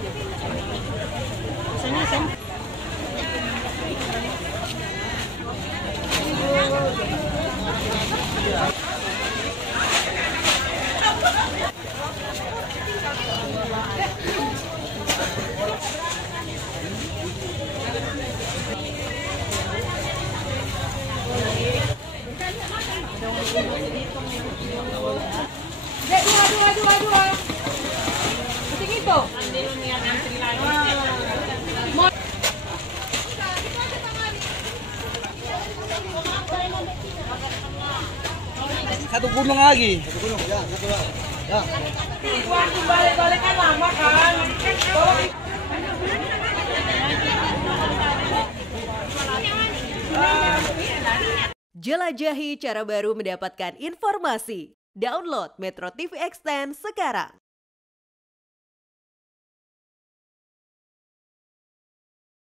Sana, sana. Dek, dua. Penting itu. Satu gunung lagi. Satu gunung, ya, satu lagi. Ya. Balik-balik kan lama kan. Jelajahi cara baru mendapatkan informasi. Download Metro TV Extend sekarang.